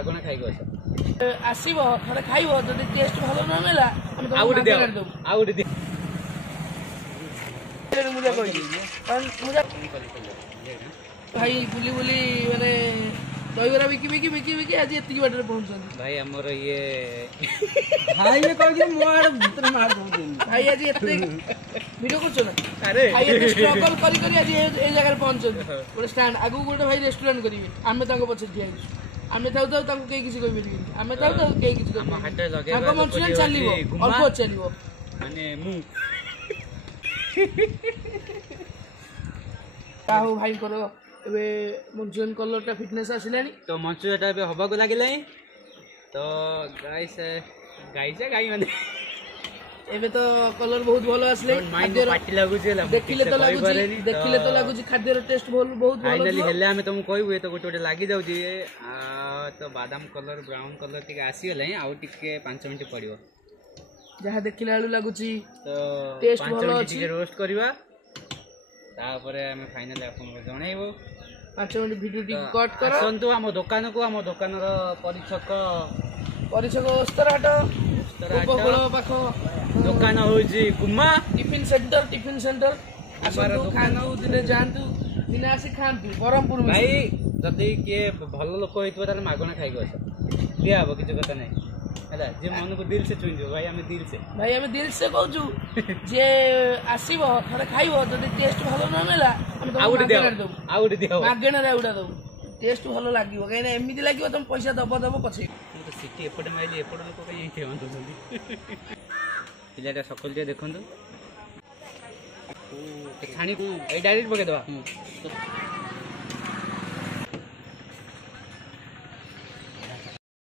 मागणा खाई गछ आसीबो थोड़े खाइबो जदि टेस्ट भलो न मिला हम तो आउट दे आउट दे मुझे कोई मुझे भाई बुली बुली माने दहीबरा बिकी बिकी बिकी बिकी आज एति बाटर पहुंचन भाई हमर ये भाई ये कह कि मोर भीतर मार दो भाई आज एति वीडियो करछ ना अरे भाई एति स्ट्रगल करी करी आज ए जगह पहुंचन गोटे स्टैंड आगु गोटे भाई रेस्टोरेंट करिवे आमे तांको पछे दिया आमे ताउ ताउ तांको केही किछि कहि परिबे आमे ताउ ताउ केही किछि हम हाटे लगे तांको मंचुरियन चलिबो अल्प चलिबो माने मु काहू भाई करो एबे मंचुरियन कलर टा फिटनेस आसिलानी तो मंचुरियन टा बे हबा को लागिलाई तो गाइस गाई माने एबे तो कलर बहुत भलो आसले माइंड पार्टी लागु छै देखिले तो लागु छी खाद्य रो टेस्ट बहुत भलो फाइनली हेले हम तुम कहबे तो गोटे लागी जाउ छी तो बादाम कलर ब्राउन कलर टिके आसी गलै आ टिके 5 मिनिट पड़िबो जहा देखिले आलू लागु छी तो टेस्ट 5 भलो मिनिट अछि टिके रोस्ट करबा तापरे हम फाइनली आपन को जणाइबो 5 मिनिट वीडियो टी कट करो असंतु हम दुकान रो परिचक ओस्तराट उपकूल पाख दुकान होजी कुमा टिफिन सेंटर असंतु खाना दिने जानतु दिने आसी खांतु बरहमपुर भाई जति के भलो लोक होइतो ताले मागणा खाइ गछ दिया हो किछ कथा नै हला जे मन को दिल से चुइजो भाई हमें दिल से कहजु जे आसीबो थोड़े खाइबो जदि टेस्ट भलो न मिला हम तो आउट दियो मागणा रे उडा दो टेस्ट भलो लागिवो काई ना एमिति लागिवो तुम पैसा दबो पछे तो सिटी एपटे माइली एपटे लोक कहीं एठी बंद होली पिलाटा सकल जे देखंतु छाणी को ए डायरेक्ट बगे दबा